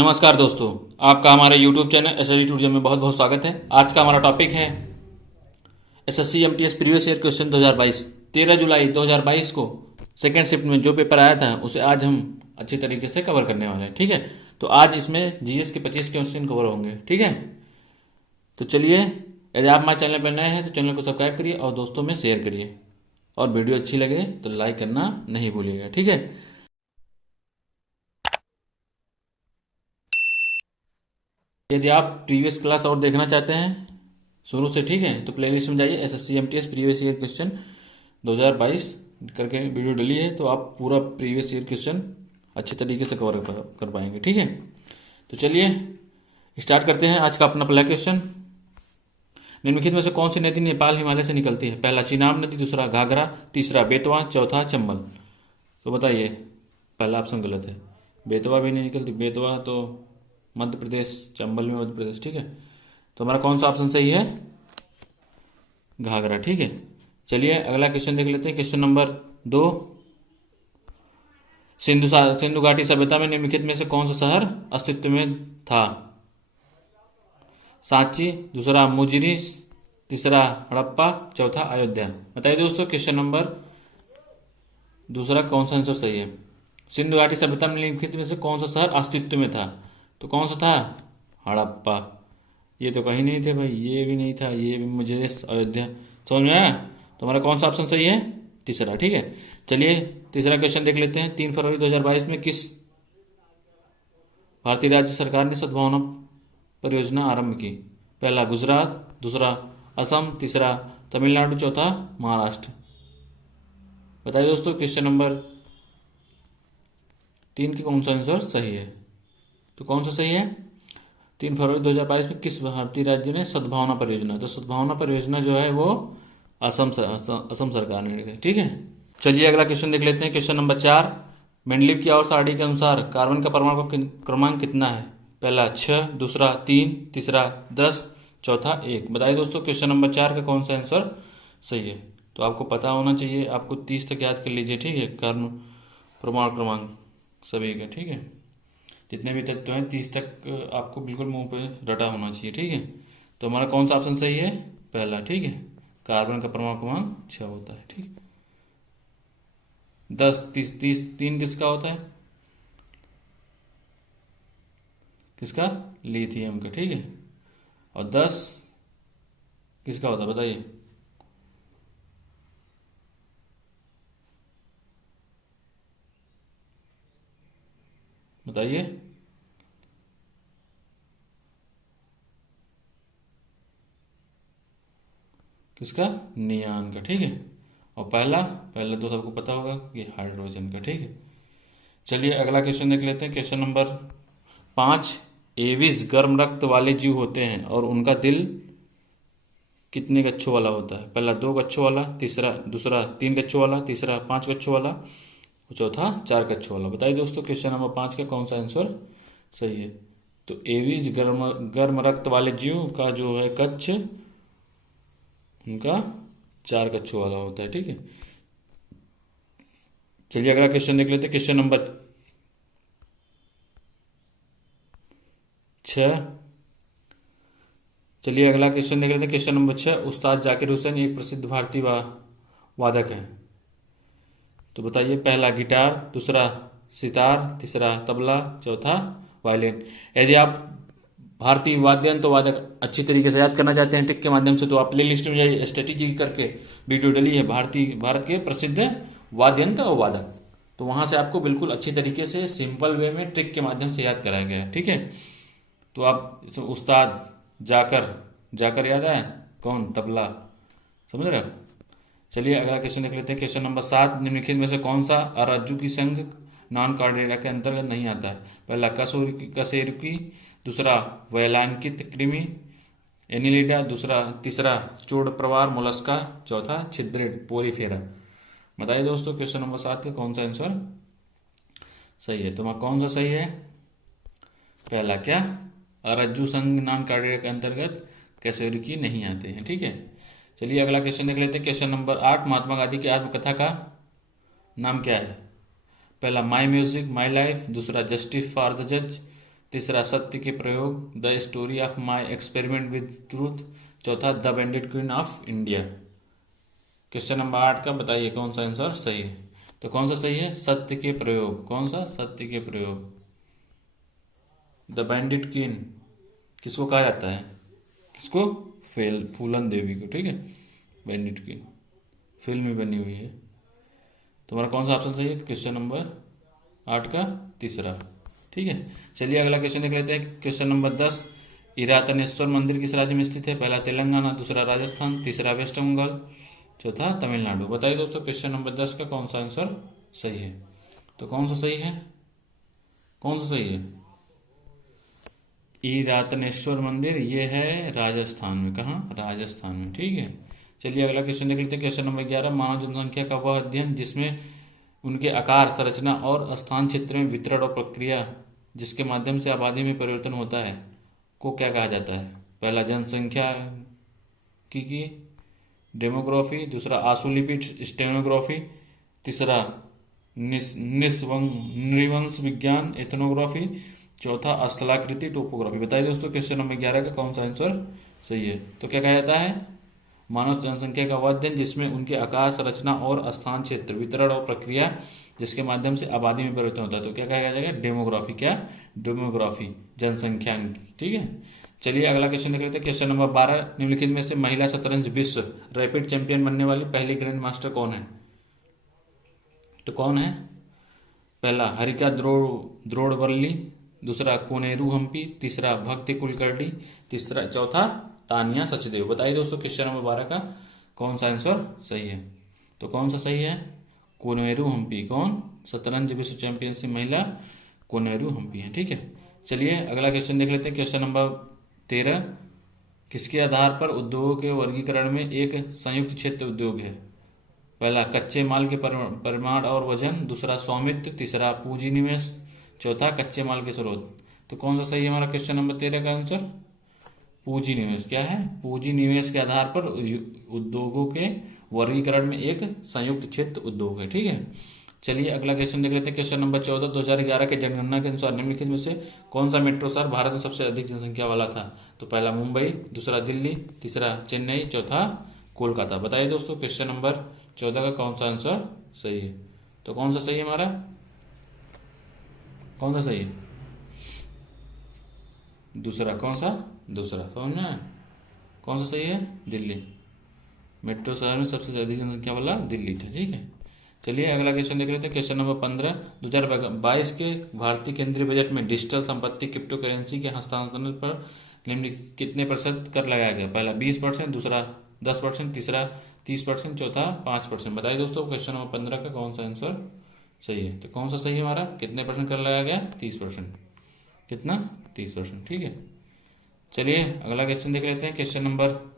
नमस्कार दोस्तों, आपका हमारे YouTube चैनल एसएससी ट्यूटोरियल में बहुत बहुत स्वागत है। आज का हमारा टॉपिक है SSC MTS previous year question 2022। 13 जुलाई 2022 को सेकेंड शिफ्ट में जो पेपर आया था उसे आज हम अच्छी तरीके से कवर करने वाले हैं। ठीक है, तो आज इसमें जीएस के 25 क्वेश्चन कवर होंगे। ठीक है, तो चलिए, यदि आप हमारे चैनल पर नए हैं तो चैनल को सब्सक्राइब करिए और दोस्तों में शेयर करिए, और वीडियो अच्छी लगे तो लाइक करना नहीं भूलिएगा। ठीक है, यदि आप प्रीवियस क्लास और देखना चाहते हैं शुरू से, ठीक है, तो प्लेलिस्ट में जाइए। SSC MTS previous year question 2022 करके वीडियो डली है, तो आप पूरा प्रीवियस ईयर क्वेश्चन अच्छे तरीके से कवर कर पाएंगे। ठीक है, तो चलिए स्टार्ट करते हैं आज का अपना पहला क्वेश्चन। निम्नलिखित में से कौन सी नदी नेपाल हिमालय से निकलती है? पहला चिनाब नदी, दूसरा घाघरा, तीसरा बेतवा, चौथा चंबल। तो बताइए, पहला ऑप्शन गलत है, बेतवा भी नहीं निकलती। बेतवा तो मध्य प्रदेश, चंबल में मध्य प्रदेश। ठीक है, तो हमारा कौन सा ऑप्शन सही है? घाघरा। ठीक है, चलिए अगला क्वेश्चन देख लेते हैं। क्वेश्चन नंबर 2, सिंधु घाटी सभ्यता में निम्नलिखित में से कौन सा शहर अस्तित्व में था? सांची, दूसरा मुजिरी, तीसरा हड़प्पा, चौथा अयोध्या। बताइए दोस्तों, क्वेश्चन नंबर दूसरा कौन सा आंसर सही है? सिंधु घाटी सभ्यता में निम्नलिखित में से कौन सा शहर अस्तित्व में था? तो कौन सा था? हड़प्पा। ये तो कहीं नहीं थे भाई, ये भी नहीं था, ये भी मुझे अयोध्या। समझ में आया? तो हमारा कौन सा ऑप्शन सही है? तीसरा। ठीक है, चलिए तीसरा क्वेश्चन देख लेते हैं। 3 फरवरी 2022 में किस भारतीय राज्य सरकार ने सद्भावना परियोजना आरंभ की? पहला गुजरात, दूसरा असम, तीसरा तमिलनाडु, चौथा महाराष्ट्र। बताइए दोस्तों, क्वेश्चन नंबर 3 की कौन सा आंसर सही है? तो कौन सा सही है? 3 फरवरी 2022 में किस भारतीय राज्य ने सद्भावना परियोजना, तो सद्भावना परियोजना जो है वो असम सरकार ने लिखी। ठीक है, चलिए अगला क्वेश्चन देख लेते हैं। क्वेश्चन नंबर 4, मेंडलीव की और सारणी के अनुसार कार्बन का परमाणु क्रमांक कितना है? पहला 6, दूसरा 3, तीसरा 10, चौथा 1। बताइए दोस्तों, क्वेश्चन नंबर 4 का कौन सा आंसर सही है? तो आपको पता होना चाहिए, आपको 30 तक याद कर लीजिए। ठीक है, कार्बन परमाणु क्रमांक सभी का। ठीक है, जितने भी तत्व हैं 30 तक आपको बिल्कुल मुंह पे रटा होना चाहिए। ठीक है, तो हमारा कौन सा ऑप्शन सही है? पहला। ठीक है, कार्बन का परमाणु क्रमांक 6 होता है। ठीक, 10, 30, 30, 3 किसका होता है? किसका? लिथियम का। ठीक है, और 10 किसका होता है बताइए? बताइए। किसका? नियान का। ठीक है, और पहला तो सबको पता होगा कि हाइड्रोजन का। ठीक है, चलिए अगला क्वेश्चन देख लेते हैं। क्वेश्चन नंबर 5, एविस गर्म रक्त वाले जीव होते हैं और उनका दिल कितने कक्षों वाला होता है? पहला 2 कक्षों वाला, दूसरा 3 कक्षों वाला, तीसरा 5 कक्षों वाला, चौथा 4 कक्षों वाला। बताइए दोस्तों, क्वेश्चन नंबर 5 का कौन सा आंसर सही है? तो एविस गर्म रक्त वाले जीव का जो है कक्ष, उनका 4 कक्षों वाला होता है। ठीक है, चलिए अगला क्वेश्चन देख लेते हैं। क्वेश्चन नंबर 6, चलिए अगला क्वेश्चन देख लेते हैं। क्वेश्चन नंबर 6, उस्ताद जाकिर हुसैन एक प्रसिद्ध भारतीय वादक हैं। तो बताइए, पहला गिटार, दूसरा सितार, तीसरा तबला, चौथा वायलिन। यदि आप भारतीय वाद्य यंत्र वादक अच्छी तरीके से याद करना चाहते हैं ट्रिक के माध्यम से, तो आप प्ले लिस्ट में जाइए। स्ट्रेटेजी करके वीडियो डली है, भारत के प्रसिद्ध वाद्य यंत्र और वादक। तो वहाँ से आपको बिल्कुल अच्छी तरीके से सिंपल वे में ट्रिक के माध्यम से याद कराया गया है। ठीक है, तो आप उस्ताद जाकर याद आया? कौन? तबला। समझ रहे हो? चलिए अगला क्वेश्चन देख लेते हैं। क्वेश्चन नंबर 7, निम्नलिखित में से कौन सा अराजुकी संघ नॉन कार्डेरा के अंतर्गत नहीं आता है? पहला कशेरुकी, दूसरा वैलांकित कृमि एनिलिडा, तीसरा चूड़ प्रवार मोलस्का, चौथा छिद्रिड पोरीफेरा। बताइए दोस्तों, क्वेश्चन नंबर 7 का कौन सा आंसर सही है? तो कौन सा सही है? पहला क्या? अरज्जू संघ नॉन कार्डेरा के अंतर्गत कशेरुकी नहीं आते हैं। ठीक है, चलिए अगला क्वेश्चन देख लेते हैं। क्वेश्चन नंबर 8, महात्मा गांधी की आत्मकथा का नाम क्या है? पहला माई म्यूजिक माई लाइफ, दूसरा जस्टिस फॉर द जज, तीसरा Satya ke Prayog, the story of my experiment with truth. चौथा the bandit queen of India. Question number 8 का बताइए कौन सा आंसर सही है। तो कौन सा सही है, सत्य के प्रयोग। कौन सा, सत्य ke Prayog. The bandit queen किसको कहा जाता है, किसको, फूलन देवी को, ठीक है। बैंडिट क्वीन फिल्म में बनी हुई है। तुम्हारा कौन सा ऑप्शन सही है, क्वेश्चन नंबर 8 का तीसरा, ठीक है। चलिए अगला क्वेश्चन देख लेते हैं। क्वेश्चन नंबर 10, इरातनेश्वर मंदिर किस राज्य में स्थित है। पहला तेलंगाना, दूसरा राजस्थान, तीसरा वेस्ट बंगाल, चौथा तमिलनाडु। बताइए दोस्तों क्वेश्चन नंबर 10 का कौन सा आंसर सही है। तो कौन सा सही है, कौन सा सही है, इरातनेश्वर मंदिर ये है राजस्थान में। कहाँ, राजस्थान में, ठीक है। चलिए अगला क्वेश्चन देख लेते हैं। क्वेश्चन नंबर 11, मानव जनसंख्या का वह अध्ययन जिसमें उनके आकार, संरचना और स्थान क्षेत्र में वितरण और प्रक्रिया जिसके माध्यम से आबादी में परिवर्तन होता है को क्या कहा जाता है। पहला जनसंख्या की डेमोग्राफी, दूसरा आशुलिपिड स्टेनोग्राफी, तीसरा नृवंश विज्ञान एथनोग्राफी, चौथा स्थलाकृति टोपोग्राफी। बताइए दोस्तों क्वेश्चन नंबर 11 का कौन सा आंसर सही है। तो क्या कहा जाता है, मानव जनसंख्या का वह अध्ययन जिसमें उनके आकार, संरचना और स्थान क्षेत्र, वितरण और प्रक्रिया जिसके माध्यम से आबादी में परिवर्तन होता है। तो क्या कहा जाएगा, डेमोग्राफी। क्या, डेमोग्राफी, जनसंख्यांक, ठीक है। चलिए अगला क्वेश्चन देख लेते हैं। क्वेश्चन नंबर 12, निम्नलिखित में से महिला शतरंज विश्व रैपिड चैंपियन बनने वाली पहली ग्रैंड मास्टर कौन है। तो कौन है, पहला हरिका द्रोणवल्ली, दूसरा कोनेरू हम्पी, तीसरा भक्ति कुलकर्णी, तीसरा चौथा तानिया सचदेव। बताइए दोस्तों क्वेश्चन नंबर 12 का कौन सा आंसर सही है। तो कौन सा सही है, कोनेरू हम्पी। कौन, शतरंज विश्व चैंपियनशिप महिला कोनेरू हम्पी है, ठीक है। चलिए अगला क्वेश्चन देख लेते हैं। क्वेश्चन नंबर 13, किसके आधार पर उद्योगों के वर्गीकरण में एक संयुक्त क्षेत्र उद्योग है। पहला कच्चे माल के परिमाण और वजन, दूसरा स्वामित्व, तीसरा पूंजी निवेश, चौथा कच्चे माल के स्रोत। तो कौन सा सही है हमारा क्वेश्चन नंबर 13 का आंसर, पूंजी निवेश। क्या है, पूंजी निवेश के आधार पर उद्योगों के वर्गीकरण में एक संयुक्त क्षेत्र उद्योग है, ठीक है। चलिए अगला क्वेश्चन देख लेते हैं। क्वेश्चन नंबर 14, 2011 के जनगणना के अनुसार निम्नलिखित में से कौन सा मेट्रो शहर भारत में सबसे अधिक जनसंख्या वाला था। तो पहला मुंबई, दूसरा दिल्ली, तीसरा चेन्नई, चौथा कोलकाता। बताइए दोस्तों क्वेश्चन नंबर 14 का कौन सा आंसर सही है। तो कौन सा सही है हमारा, कौन सा सही है, दूसरा। कौन सा, दूसरा, समझ में, कौन सा सही है, दिल्ली। मेट्रो शहर में सबसे अधिक जनसंख्या वाला दिल्ली था, ठीक है। चलिए अगला क्वेश्चन देख लेते हैं। क्वेश्चन नंबर 15, 2022 के भारतीय केंद्रीय बजट में डिजिटल संपत्ति क्रिप्टो करेंसी के हस्तांतरण पर निम्न कितने प्रतिशत कर लगाया गया। पहला 20%, दूसरा 10%, तीसरा 30%, चौथा 5%। बताइए दोस्तों क्वेश्चन नंबर 15 का कौन सा आंसर सही है। तो कौन सा सही है हमारा, कितने परसेंट कर लगाया गया, 30%। कितना, 30%, ठीक है। चलिए अगला क्वेश्चन देख लेते हैं। क्वेश्चन नंबर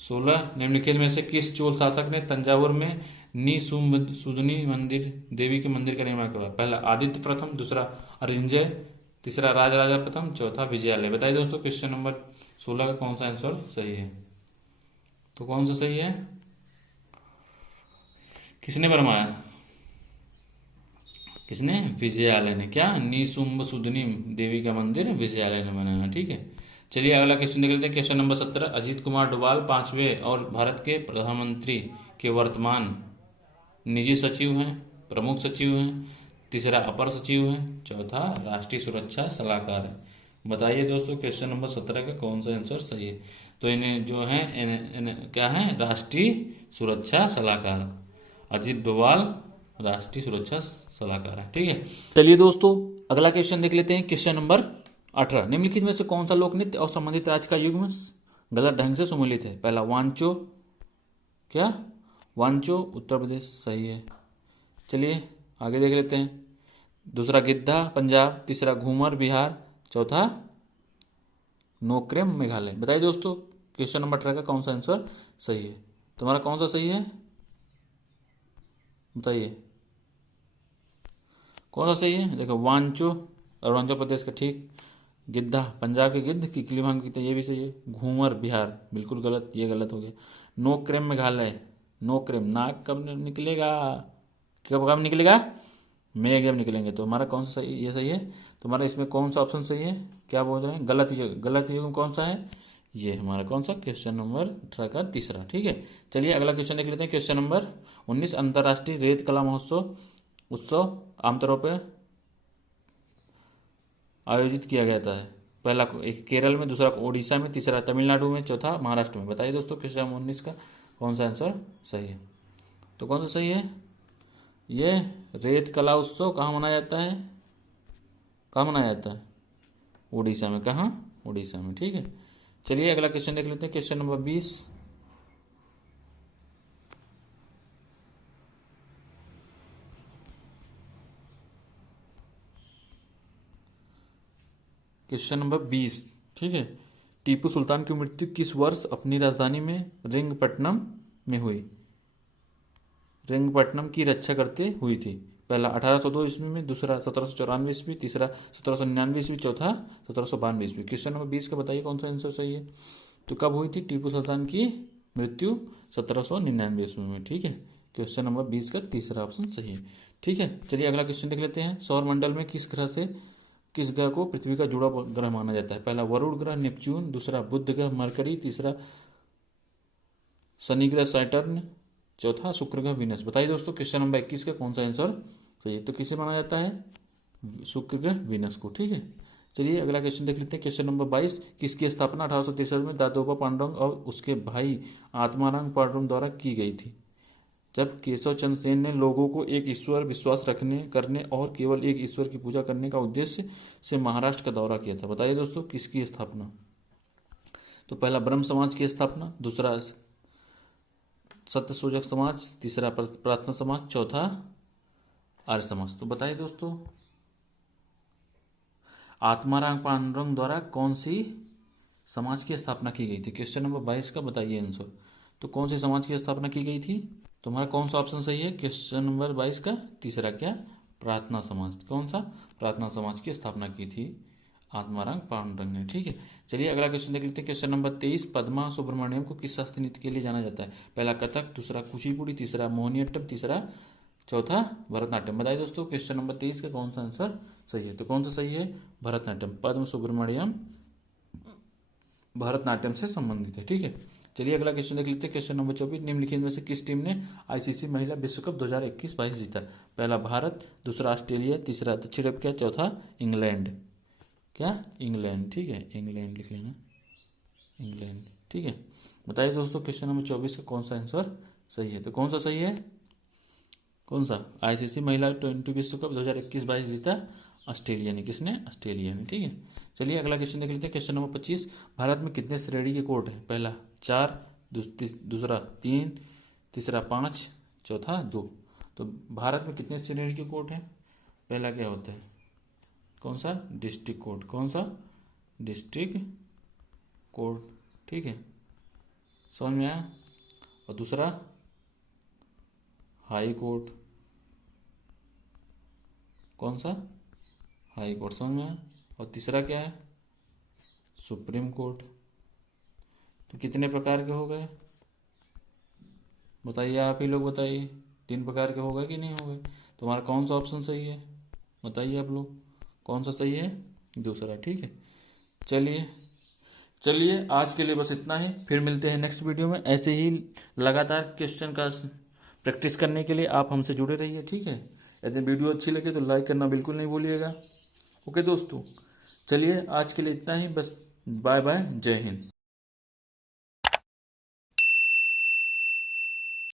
16, निम्नलिखित में से किस चोल शासक ने तंजावुर में निसुम्बसुदनी मंदिर देवी के मंदिर का निर्माण करवाया। पहला आदित्य प्रथम, दूसरा अरिंजय, तीसरा राजराजा प्रथम, चौथा विजयालय। बताइए दोस्तों क्वेश्चन नंबर 16 का कौन सा आंसर सही है। तो कौन सा सही है, किसने बनवाया, किसने, विजयालय ने। क्या, निसुम्बसुदनी देवी का मंदिर विजयालय ने बनाया, ठीक है। चलिए अगला क्वेश्चन देख लेते हैं। क्वेश्चन नंबर 17, अजीत कुमार डोभाल 5वें और भारत के प्रधानमंत्री के वर्तमान निजी सचिव हैं, प्रमुख सचिव हैं, तीसरा अपर सचिव हैं, चौथा राष्ट्रीय सुरक्षा सलाहकार है। बताइए दोस्तों क्वेश्चन नंबर 17 का कौन सा आंसर सही है। तो इन्हें जो है इन्हें क्या है, राष्ट्रीय सुरक्षा सलाहकार, अजीत डोभाल राष्ट्रीय सुरक्षा सलाहकार है, ठीक है। चलिए दोस्तों अगला क्वेश्चन देख लेते हैं। क्वेश्चन नंबर 18, निम्नलिखित में से कौन सा लोक नृत्य और संबंधित राज्य का युग्म गलत ढंग से सुमेलित है। पहला वांचो, क्या, वांचो उत्तर प्रदेश सही है। चलिए आगे देख लेते हैं। दूसरा गिद्धा पंजाब, तीसरा घूमर बिहार, चौथा नोक्रेम मेघालय। बताइए दोस्तों क्वेश्चन नंबर 18 का कौन सा आंसर सही है। तुम्हारा कौन सा सही है, बताइए कौन सा सही है। देखो वांचो अरुणाचल प्रदेश का, ठीक। गिद्धा पंजाब के गिद्ध, किकली भांग की, तो ये भी सही है। घूमर बिहार बिल्कुल गलत, ये गलत हो गया। नोक्रेम मेघालय, नोक्रेम नाक कब निकलेगा, कब कब निकलेगा, मे जब निकलेंगे तो हमारा कौन सा सही, ये सही है। तुम्हारा इसमें कौन सा ऑप्शन सही है, क्या बोल रहे हैं, गलत युग्म कौन सा है, ये हमारा कौन सा, क्वेश्चन नंबर 18 का तीसरा। ठीक है, चलिए अगला क्वेश्चन देख लेते हैं। क्वेश्चन नंबर 19, अंतर्राष्ट्रीय रेत कला महोत्सव उत्सव आमतौर पर आयोजित किया जाता है। पहला एक केरल में, दूसरा ओडिशा में, तीसरा तमिलनाडु में, चौथा महाराष्ट्र में। बताइए दोस्तों क्वेश्चन नंबर 19 का कौन सा आंसर सही है। तो कौन सा सही है, ये रेत कला उत्सव कहाँ मनाया जाता है, कहाँ मनाया जाता है, उड़ीसा में। कहाँ, उड़ीसा में। ठीक है, चलिए अगला क्वेश्चन देख लेते हैं। Question number 20, question number 20। ठीक है, टीपू सुल्तान की मृत्यु किस वर्ष अपनी राजधानी में रिंगपट्टनम में हुई, रिंगपट्टनम की रक्षा करते हुई थी। पहला 1802 ईस्वी में, दूसरा 1794 ईस्वी, तीसरा 1799 ईस्वी, चौथा 1792 ईस्वी। क्वेश्चन नंबर 20 का बताइए कौन सा आंसर सही है। तो कब हुई थी टीपू सुल्तान की मृत्यु, 1799 ईस्वी में। ठीक है, क्वेश्चन नंबर 20 का तीसरा ऑप्शन सही है। ठीक है, चलिए अगला क्वेश्चन देख लेते हैं। सौर मंडल में किस ग्रह को पृथ्वी का जुड़ा ग्रह माना जाता है। पहला वरुण ग्रह नेपच्यून, दूसरा बुध ग्रह मरकरी, तीसरा शनि ग्रह सैटर्न, चौथा शुक्र ग्रह वीनस। बताइए दोस्तों क्वेश्चन नंबर 21 का कौन सा आंसर सही है। तो किसे माना जाता है, शुक्र ग्रह वीनस को। ठीक है, चलिए अगला क्वेश्चन देख लेते हैं। क्वेश्चन नंबर 22, किसकी स्थापना 1863 में दादोबा पांडुरंग और उसके भाई आत्माराम पांडुरंग द्वारा की गई थी। जब केशव चंद्र सेन ने लोगों को एक ईश्वर विश्वास करने और केवल एक ईश्वर की पूजा करने का उद्देश्य से महाराष्ट्र का दौरा किया था। बताइए दोस्तों किसकी स्थापना। तो पहला ब्रह्म समाज की स्थापना, दूसरा सत्यशोधक समाज, तीसरा प्रार्थना समाज, चौथा आर्य समाज। तो बताइए दोस्तों आत्माराम पांडुरंग द्वारा कौन सी समाज की स्थापना की गई थी। क्वेश्चन नंबर 22 का बताइए आंसर। तो कौन सी समाज की स्थापना की गई थी। तुम्हारा कौन सा ऑप्शन सही है क्वेश्चन नंबर 22 का तीसरा, क्या, प्रार्थना समाज। कौन सा, प्रार्थना समाज की स्थापना की थी आत्माराम पांडुरंग ने। ठीक है, चलिए अगला क्वेश्चन देख लेते हैं। क्वेश्चन नंबर 23, पद्मा सुब्रमण्यम को किस शास्त्रीय नृत्य के लिए जाना जाता है। पहला कथक, दूसरा कुचिपुड़ी, तीसरा मोहिनीअट्टम, तीसरा चौथा भरतनाट्यम। बताइए दोस्तों क्वेश्चन नंबर 23 का कौन सा आंसर सही है। तो कौन सा सही है, भरतनाट्यम। पद्म सुब्रमण्यम भरतनाट्यम से संबंधित है। ठीक है, चलिए अगला क्वेश्चन देख लेते हैं। क्वेश्चन नंबर 24, निम्नलिखित में से किस टीम ने आईसीसी महिला विश्व कप 2021-22 जीता। पहला भारत, दूसरा ऑस्ट्रेलिया, तीसरा दक्षिण अफ्रीका, चौथा इंग्लैंड। क्या, इंग्लैंड। ठीक है, इंग्लैंड लिख लेना, इंग्लैंड। ठीक है, बताइए दोस्तों क्वेश्चन नंबर 24 का कौन सा आंसर सही है। तो कौन सा सही है, कौन सा, आईसीसी महिला T20 विश्व कप 2021-22 जीता ऑस्ट्रेलिया ने। किसने, ऑस्ट्रेलिया ने। ठीक है, चलिए अगला क्वेश्चन देख लेते हैं। क्वेश्चन नंबर 25, भारत में कितने श्रेणी के कोर्ट हैं। पहला 4, दूसरा 3, तीसरा 5, चौथा 2। तो भारत में कितने श्रेणी के कोर्ट हैं। पहला क्या होता है, कौन सा, डिस्ट्रिक्ट कोर्ट। कौन सा, डिस्ट्रिक्ट कोर्ट। ठीक है, समझ में आया। और दूसरा हाई कोर्ट। कौन सा, हाई कोर्ट। समझ में आया। और तीसरा क्या है, सुप्रीम कोर्ट। तो कितने प्रकार के हो गए, बताइए आप ही लोग बताइए। 3 प्रकार के हो गए कि नहीं हो गए। तुम्हारा कौन सा ऑप्शन सही है, बताइए आप लोग कौन सा सही है, दूसरा। ठीक है, चलिए आज के लिए बस इतना ही। फिर मिलते हैं नेक्स्ट वीडियो में। ऐसे ही लगातार क्वेश्चन का प्रैक्टिस करने के लिए आप हमसे जुड़े रहिए। ठीक है, यदि वीडियो अच्छी लगे तो लाइक करना बिल्कुल नहीं भूलिएगा। ओके दोस्तों, चलिए आज के लिए इतना ही बस। बाय बाय, जय हिंद।